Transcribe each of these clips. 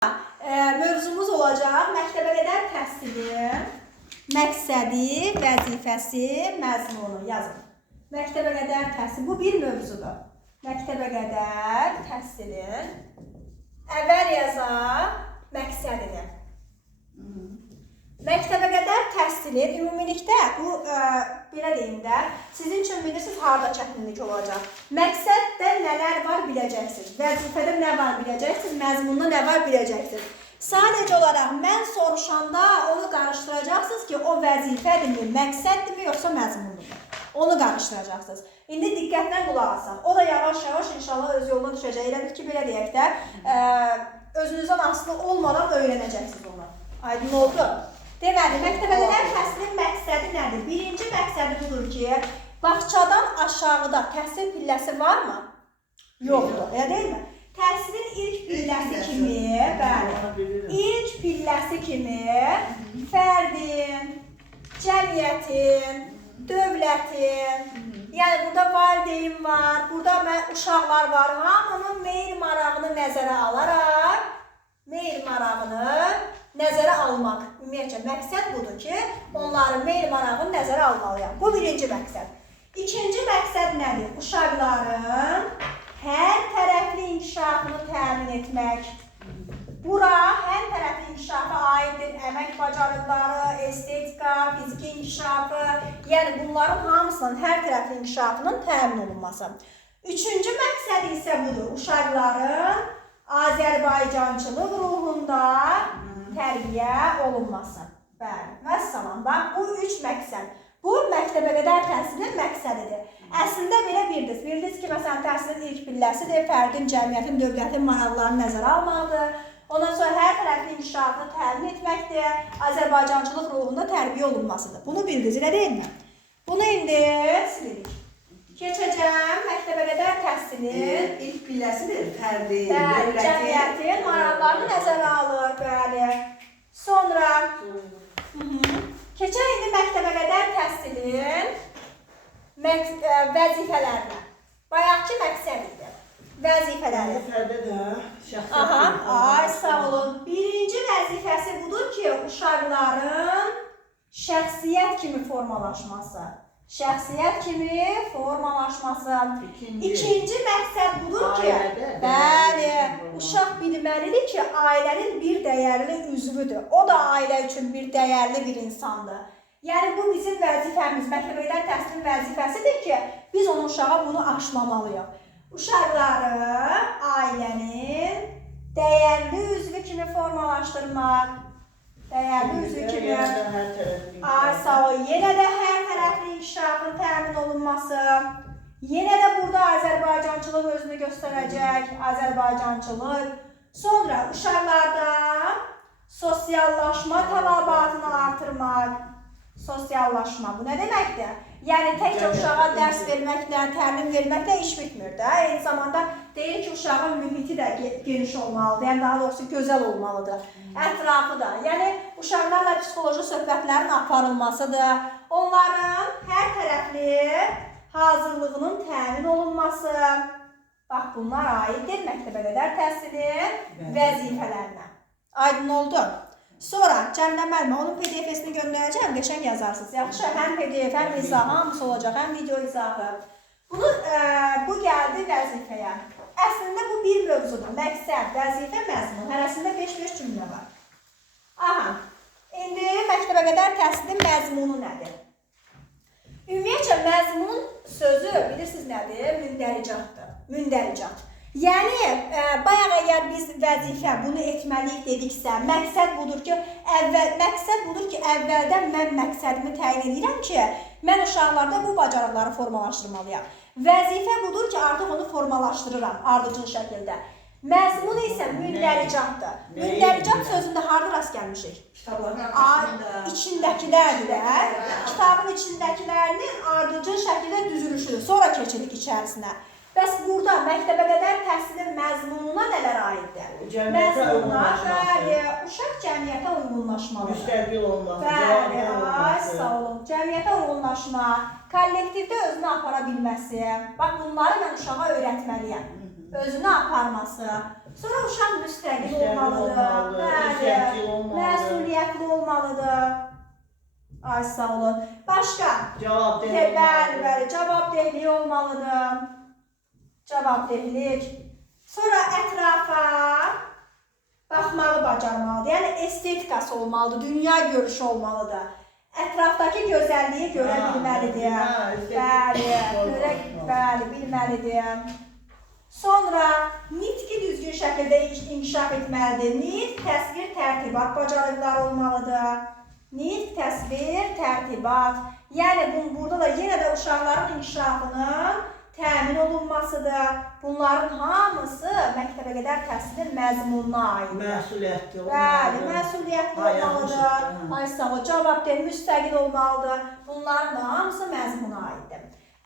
Mövzumuz olacaq məktəbə qədər təhsilin məqsədi, vəzifəsi, məzmunu yazın. Məktəbə qədər təhsil bu bir mövzudur. Məktəbə qədər təhsilin əvvəl yazaq məqsədini. Məktəbə qədər təhsilin ümumilikdə bu belə deyim də sizin üçün bilirsiniz harda çətinlik olacaq. Məqsəddə nələr var biləcəksiniz. Vəzifədə nə var biləcəksiniz, məzmunda nə var biləcəksiniz. Sadəcə olaraq mən soruşanda onu qarışdıracaqsınız ki, o vəzifədirmi, məqsəddirmi, yoxsa məzmundurmu? Onu qarışdıracaqsınız. İndi diqqətlə qulaq asaq. O da yavaş-yavaş inşallah öz yoluna düşəcək. Elə bil ki, belə deyək də, özünüzdən asılı olmadan öyrənəcəksiniz onu. Aydın oldu. Deməli, məktəbə qədər təhsilin məqsədi nədir? Birinci məqsədi budur ki, bağçadan aşağıda təhsil pilləsi varmı? Yoxdur, elə deyilmi? Təhsilin ilk pilləsi kimi, bəli, ilk pilləsi kimi fərdin, cəmiyyətin, dövlətin, yəni burada valideyn var, burada uşaqlar var, hamının meyil marağını nəzərə alaraq, nəzərə almaq. Ümumiyyətcə, məqsəd budur ki, onların meyil marağını nəzərə almalıyam. Bu birinci məqsəd. İkinci məqsəd nədir? Uşaqların hər tərəfli inkişafını təmin etmək. Bura hər tərəfli inkişafa aiddir. Əmək bacarıqları, estetika, fiziki inkişafı, yəni bunların hamısının hər tərəfli inkişafının təmin olunması. Üçüncü məqsəd isə budur. Uşaqların Azərbaycançılıq ruhunda tərbiyə olunması. Bəli, vəssalam. Bax, bu üç məqsəd. Bu, məktəbə qədər təhsilin məqsədidir. Əslində belə bildiniz. Bildiniz ki, məsələn, təhsilin ilk pilləsidir, fərdin, cəmiyyətin, dövlətin maraqlarını nəzərə almalıdır. Ondan sonra hər tərəfli inkişafını təmin etməkdir, Azərbaycançılıq ruhunda tərbiyə olunmasıdır. Bunu bildiniz, elə deyilmi? Bunu indi silirik. Keçəcəm, məktəbə qədər təhsilin ilk pilləsidir, fərdin, dövlətin, cəmiyyətin maraqlarını nəzərə alır, bəli. Sonra keçək indi məktəbə qədər təhsilin vəzifələrinə. Bayaqki məqsəd idi. Vəzifələri. Fərdə də şəxsiyyət. Aha, ay sağ olun. Birinci vəzifəsi budur ki, uşaqların şəxsiyyət kimi formalaşması. Şəxsiyyət kimi formalaşması. İkinci məqsəd budur ki, bəli, uşaq bilməlidir ki, ailənin bir dəyərli üzvüdür. O da ailə üçün bir dəyərli bir insandır. Yəni, bu bizim vəzifəmiz, məktəbə qədər təhsilin vəzifəsidir ki, biz onun uşağa bunu aşılamalıyıq. Uşaqları ailənin dəyərli üzvü kimi formalaşdırmaq. Dəyərli üzvü kimi. Ay, sağ ol. Yenə də hər tərəfli inkişafın təmin olunması. Yenə də burada Azərbaycançılıq özünü göstərəcək. Azərbaycançılıq. Sonra uşaqlarda sosiallaşma tələbatını artırmaq. Sosiallaşma. Bu nə deməkdir? Yəni, təkcə uşağa dərs verməklə, təlim verməklə iş bitmir də. Eyni zamanda deyir ki, uşağın mühiti də geniş olmalıdır, yəni daha doğrusu gözəl olmalıdır. Ətrafı da. Yəni, uşaqlarla psixoloji söhbətlərin aparılmasıdır. Onların hər tərəfli hazırlığının təmin olunması. Bax, bunlar aiddir məktəbə qədər təhsilin vəzifələrinə. Aydın oldu. Sonra Cəmilə müəllimə onun PDF-sini göndərəcəm, qəşəng yazarsınız. Yaxşı, həm PDF, həm izah, hamısı olacaq, həm video izahı. Bu gəldi vəzifəyə. Əslində bu bir mövzudur. Məqsəd, vəzifə, məzmun. Hərəsində 5-5 cümlə var. Aha, indi məktəbə qədər təhsilin məzmunu nədir? Ümumiyyətcə, məzmun sözü bilirsiniz nədir? Mündəricatdır. Mündəricat. Yəni, bayaq əgər biz vəzifə bunu etməliyik dediksə, məqsəd budur ki, əvvəldən mən məqsədimi təyin edirəm ki, mən uşaqlarda bu bacarıqları formalaşdırmalıyam. Vəzifə budur ki, artıq onu formalaşdırıram ardıcıl şəkildə. Məzmun isə mündəricatdır. Mündəricat sözündə harada rast gəlmişik? İçindəkilərdir də. Kitabın içindəkilərinin ardıcıl şəkildə düzülüşüdür. Sonra keçirik içərisinə. Bəs burada məktəbə qədər təhsilin məzmununa nələr aiddir? Məzmununa, bəli, uşaq cəmiyyətə uyğunlaşmalıdır. Müstəqil olmaq. Bəli, ay sağ olun. Cəmiyyətə uyğunlaşma, kollektivdə özünü apara bilməsi. Bax, bunları mən uşağa öyrətməliyəm. Özünü aparması. Sonra uşaq müstəqil olmalıdır. Bəli, məsuliyyətli olmalıdır. Ay sağ olun. Başqa? Bəli, cavabdehlik olmalıdır. Cavabdehlik. Sonra ətrafa baxmağı bacarmalıdır. Yəni estetikası olmalıdır, dünya görüşü olmalıdır. Ətrafdakı gözəlliyi görə bilməlidir. Bəli, bilməlidir. Sonra nitqi düzgün şəkildə inkişaf etməlidir. Nitq, təsvir, tərtibat bacarıqları olmalıdır. Nitq, təsvir, tərtibat. Yəni burada da yenə də uşaqların inkişafının təmin olunmasıdır. Bunların hamısı məktəbə qədər təhsilin məzmununa aiddir. Məsuliyyətli olmalıdır. Bəli, məsuliyyətli olmalıdır. Ay sağ ol, cavabdeh, müstəqil olmalıdır. Bunların da hamısı məzmuna aiddir.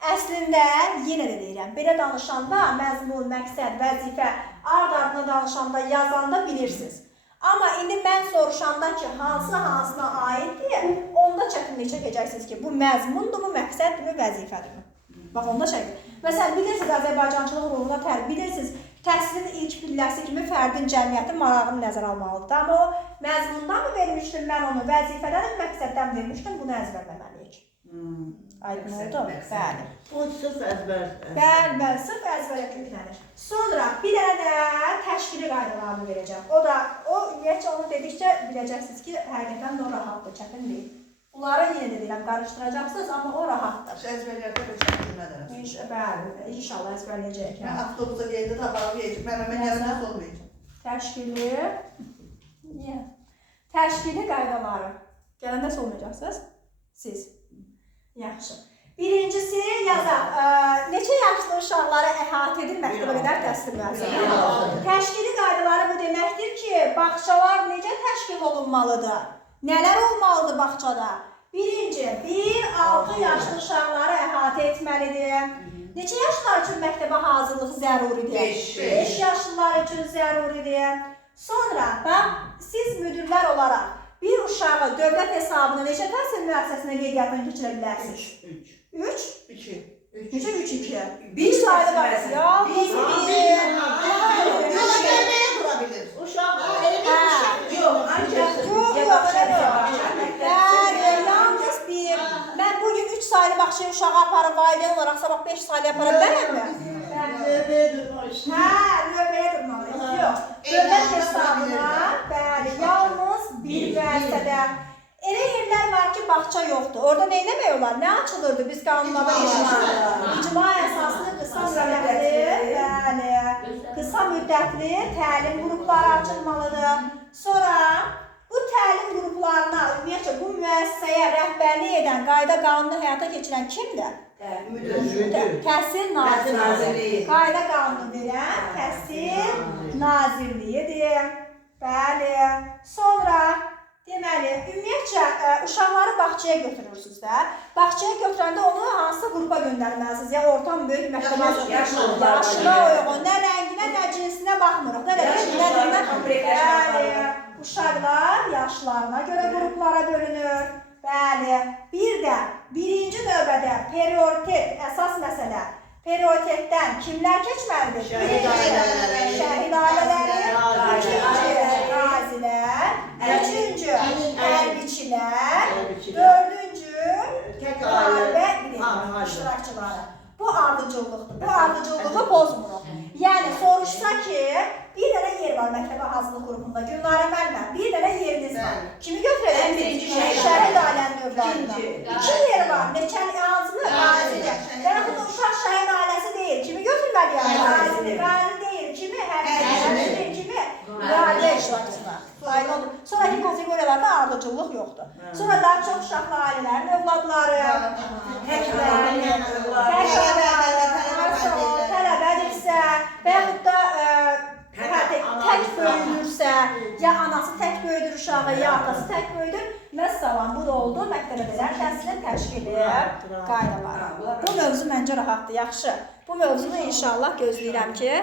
Əslində, yenə də deyirəm, belə danışanda məzmun, məqsəd, vəzifə, ard-ardına danışanda, yazanda bilirsiniz. Amma indi mən soruşanda ki, hansına aiddir, onda çətinlik çəkəcəksiniz ki, bu məzmundur, bu məqsəddir, vəzifədir. Bax, onda çəkin. Məsələn, bilirsiniz, Azərbaycançılıq ruhuna bilirsiniz, təhsilin ilk pilləsi kimi fərdin, cəmiyyətin marağını nəzərə almalıdır. Amma o məzmundan mı vermişdim mən onu, vəzifədən, məqsəddən vermişdim, bunu əzbərləməliyik. Aydın oldu? Bəli. Bu sırf əzbər. Bəli, sırf əzbərə köklənir. Sonra bir dənə də təşkili qaydalarını verəcəm. O ümumiyyətcə onu dedikcə biləcəksiniz ki, həqiqətən o rahatdır, çətin deyil. Bunları yenə də deyirəm, qarışdıracaqsınız, amma o rahatdır. Əzbərlərdə bir şey bilmədənəm. Bəli, inşallah əzbərləyəcək. Mən avtobusa geldi, tabağı yeyəcək. Mən gəlməz olmayacaq. Təşkili. Niyə? Təşkili qaydaları. Gələndə olmayacaqsınız? Siz. Yaxşı. Birincisi yazaq. Neçə yaşlı uşaqları əhatə edir məktəbə qədər təhsil müəssisəsi? Təşkili qaydaları bu deməkdir ki, bağçalar necə təşkil olunmalıdır? Nələr olmalıdır bağçada? Birinci, 1-6 yaşlı uşaqları əhatə etməlidir. Neçə yaşlar üçün məktəbə hazırlıq zəruridir? 5 yaşlılar üçün zəruridir. Sonra, bax, siz müdürlər olaraq bir uşağı dövlət hesabına neçə təhsil müəssisəsində qeydiyyatdan keçirə bilərsiniz? 3? 2. Necə 3-2? Bir sayılı var. Yalnız bir. Dura bilir. Uşaq elə bir uşaq yox. Bəli, yalnız bir. Mən bugün 3 sayılı bağçaya uşağı aparıb, valideyn olaraq sabah 5 sayılı apara bilərəmmi? Növbəyə durmalıyıq. Yox. Dövlət hesabına, bəli, yalnız bir müəssisədə. Elə yerlər var ki, bağça yoxdur. Orada nə eləmək olar? Nə açılırdı biz qanunlarda yaşamarıq? İcma əsaslı qısa müddətli təlim qrupları açılmalıdır. Sonra bu təlim qruplarına, ümumiyyətcə bu müəssisəyə rəhbərlik edən, qayda qanunu həyata keçirən kimdir? Təhsil Nazirliyi. Qayda qanunu verən Təhsil Nazirliyidir. Bəli. Sonra deməli, ümumiyyətcə uşaqları bağçaya götürürsünüz də. Bağçaya götürəndə onu hansısa qrupa göndərməlisiniz. Ya ortam böyük məktəbə yaşına uyğun, nə rənginə, nə cinsinə baxmırıq. Bəli, uşaqlar yaşlarına görə qruplara bölünür. Bəli, bir də birinci növbədə prioritet, əsas məsələ. Prioritetdən kimlər keçməlidir? Şəhid ailələri, ikinci qazilər, üçüncü hərbiçilər, dördüncü müharibə iştirakçıları. Bu ardıcıllıqdır. Bu ardıcıllığı pozmuruq. Yəni, soruşsa ki, bir dənə yer var məktəbə hazırlıq qrupunda, Gülnarə müəllimə, bir dənə yeriniz var. Kimi götürəcəksiniz? Şəhid ailənin övladına. 2 yer var, neçəli ağzını, qazidir. Yəni, bu uşaq şəhid ailəsi deyil, kimi götürməliyəm? Qazidir, qazi deyil, kimi? Hərbiçilər deyil, kimi? Müharibə iştirakçılar. Sonraki kateqoriyalarda ardıcıllıq yoxdur. Sonra daha çox uşaqlı ailələrin övladları, tələbədirsə və yaxud da tək böyüdürsə, ya anası tək böyüdür uşağı, ya atası tək böyüdür. Məsələn, bu da oldu məktəbə qədər təhsilin təşkili qaydaları. Bu mövzu məncə rahatdır, yaxşı. Bu mövzunu inşallah gözləyirəm ki,